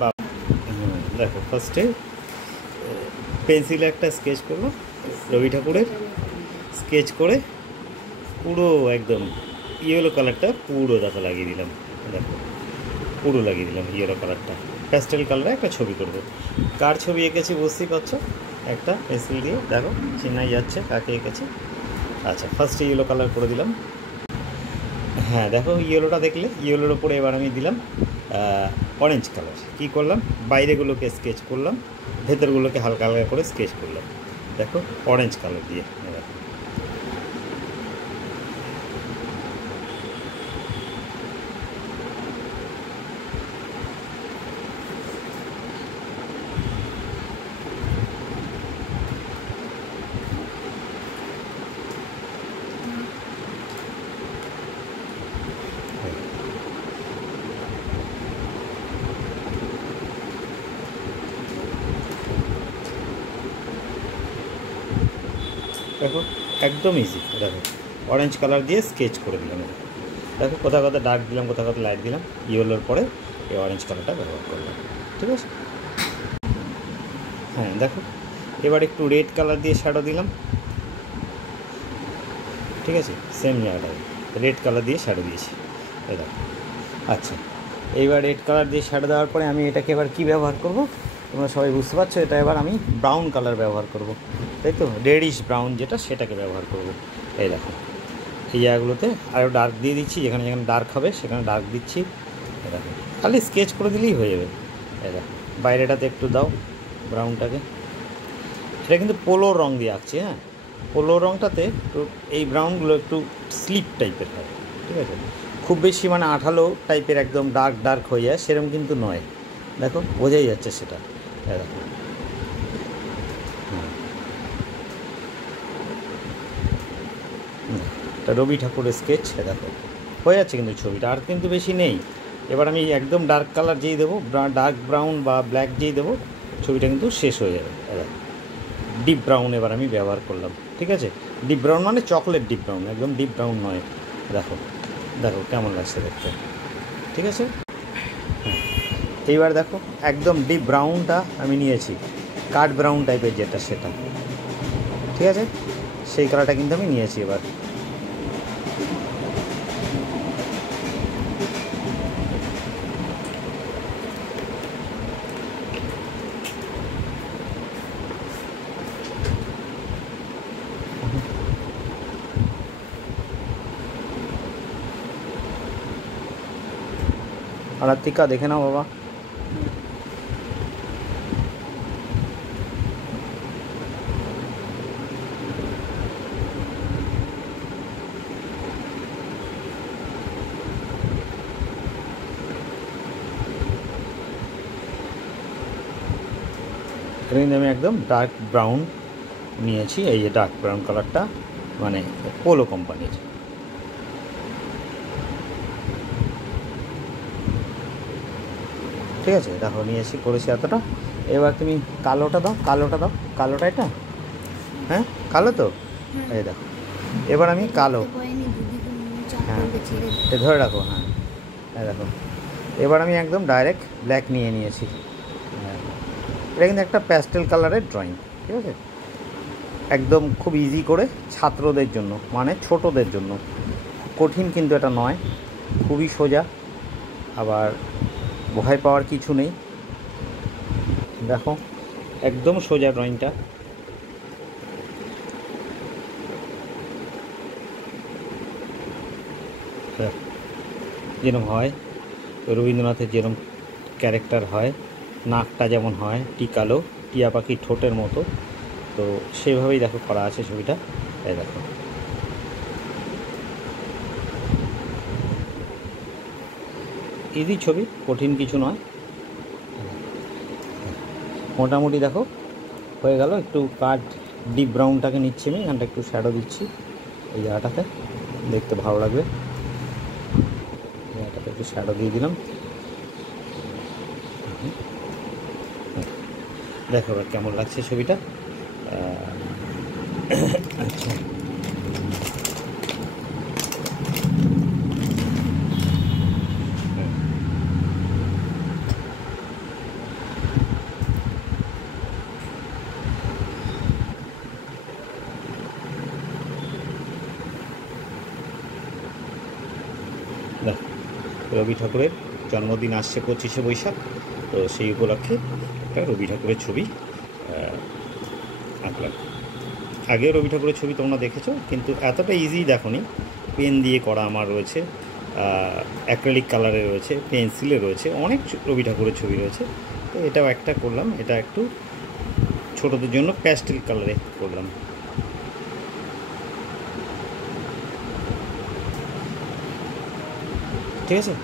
বাবা দেখো ফার্স্টে পেন্সিলে একটা স্কেচ করবো রবি ঠাকুরের, স্কেচ করে পুরো একদম ইয়েলো কালারটা পুরো দেখো লাগিয়ে দিলাম, দেখো পুরো লাগিয়ে দিলাম ইয়েলো কালারটা। প্যাস্টেল কালারে একটা ছবি করব। কার ছবি এঁকেছি বুঝতেই পারছো, একটা পেন্সিল দিয়ে দেখো চেনাই যাচ্ছে কাকে এঁকেছি। আচ্ছা ফার্স্টে ইয়েলো কালার করে দিলাম। হ্যাঁ দেখো ইয়েলোটা দেখলে, ইয়েলোর ওপরে এবার আমি দিলাম অরেঞ্জ কালার। কী করলাম, বাইরেগুলোকে স্কেচ করলাম, ভেতরগুলোকে হালকা হালকা করে স্কেচ করলাম দেখো অরেঞ্জ কালার দিয়ে। দেখো একদম ইজি, দেখো অরেঞ্জ কালার দিয়ে স্কেচ করে দিলাম। দেখো কোথাও কোথাও ডার্ক দিলাম, কোথাও কোথাও লাইট দিলাম, ইয়েলোর পরে এই অরেঞ্জ কালারটা ব্যবহার করলাম, ঠিক আছে। হ্যাঁ দেখো এবার একটু রেড কালার দিয়ে শ্যাডো দিলাম, ঠিক আছে, সেম জায়গাটায় রেড কালার দিয়ে শ্যাডো দিয়েছি এই দেখো। আচ্ছা এইবার রেড কালার দিয়ে শ্যাডো দেওয়ার পরে আমি এটাকে এবার কী ব্যবহার করব তোমরা সবাই বুঝতে পারছো। এটা এবার আমি ব্রাউন কালার ব্যবহার করব, তাই তো, রেডিশ ব্রাউন যেটা সেটাকে ব্যবহার করব। এই দেখো এই জায়গাগুলোতে আরও ডার্ক দিয়ে দিচ্ছি, যেখানে যেখানে ডার্ক হবে সেখানে ডার্ক দিচ্ছি। এই দেখো খালি স্কেচ করে দিলেই হয়ে যাবে। এই দেখো বাইরেটাতে একটু দাও ব্রাউনটাকে, এটা কিন্তু পোলোর রং দিয়ে আঁকছি। হ্যাঁ পোলোর রংটাতে একটু এই ব্রাউনগুলো একটু স্লিপ টাইপের হয়, ঠিক আছে, খুব বেশি মানে আঠালো টাইপের একদম ডার্ক ডার্ক হয়ে যায় সেরকম কিন্তু নয়, দেখো বোঝাই যাচ্ছে সেটা। দেখো এটা রবি ঠাকুরের স্কেচ, দেখো হয়ে যাচ্ছে কিন্তু ছবিটা, আর কিন্তু বেশি নেই। এবার আমি একদম ডার্ক কালার যেই দেবো, ডার্ক ব্রাউন বা ব্ল্যাক যেই দেবো, ছবিটা কিন্তু শেষ হয়ে যাবে। দেখো ডিপ ব্রাউন এবার আমি ব্যবহার করলাম, ঠিক আছে, ডিপ ব্রাউন মানে চকলেট ডিপ ব্রাউন, একদম ডিপ ব্রাউন নয়। দেখো দেখো কেমন লাগছে দেখতে, ঠিক আছে। এইবার দেখো একদম ডিপ ব্রাউনটা আমি নিয়েছি, কাঠ ব্রাউন টাইপের যেটা সেটা, ঠিক আছে, সেই কালারটা কিন্তু আমি নিয়েছি। এবার আরাত্রিকা দেখে নাও বাবা, এখানে কিন্তু আমি একদম ডার্ক ব্রাউন নিয়েছি, এই যে ডার্ক ব্রাউন কালারটা মানে পোলো কোম্পানির, ঠিক আছে। দেখো নিয়েছি করেছি এতটা। এবার তুমি কালোটা দাও, কালোটা দাও, কালোটা এটা, হ্যাঁ কালো তো, এই দেখো এবার আমি কালো, হ্যাঁ এ ধরে রাখো, হ্যাঁ এই দেখো এবার আমি একদম ডাইরেক্ট ব্ল্যাক নিয়ে নিয়েছি। এটা কিন্তু একটা প্যাস্টেল কালারের ড্রয়িং, ঠিক আছে, একদম খুব ইজি করে ছাত্রদের জন্য, মানে ছোটদের জন্য, কঠিন কিন্তু এটা নয়, খুবই সোজা, আবার ভয় পাওয়ার কিছু নেই। দেখো একদম সোজা ড্রয়িংটা, যেরকম হয় রবীন্দ্রনাথের যেরকম ক্যারেক্টার হয়, নাকটা যেমন হয় টিকালো টিয়া পাখির ঠোঁটের মতো, তো সেইভাবেই দেখো করা আছে ছবিটা। এই দেখো ইজি ছবি, কঠিন কিছু নয়, মোটামুটি দেখো হয়ে গেল। একটু কাঠ ডিপ ব্রাউনটাকে নিচ্ছি আমি, এখানটা একটু শ্যাডো দিচ্ছি এই জায়গাটাতে, দেখতে ভালো লাগবে, জায়গাটাতে একটু শ্যাডো দিয়ে দিলাম। দেখো এবার কেমন লাগছে ছবিটা। আচ্ছা দেখো, রবি ঠাকুরের জন্মদিন আসছে 25শে বৈশাখ, তো সেই উপলক্ষে একটা রবি ঠাকুরের ছবি আঁকলাম। আগেও রবি ঠাকুরের ছবি তোমরা দেখেছো, কিন্তু এতটা ইজি দেখোনি। পেন দিয়ে করা আমার রয়েছে, অ্যাক্রেলিক কালারে রয়েছে, পেন্সিলে রয়েছে, অনেক রবি ঠাকুরের ছবি রয়েছে। তো এটাও একটা করলাম, এটা একটু ছোটোদের জন্য প্যাস্টেল কালারে করলাম। ঠিক আছে।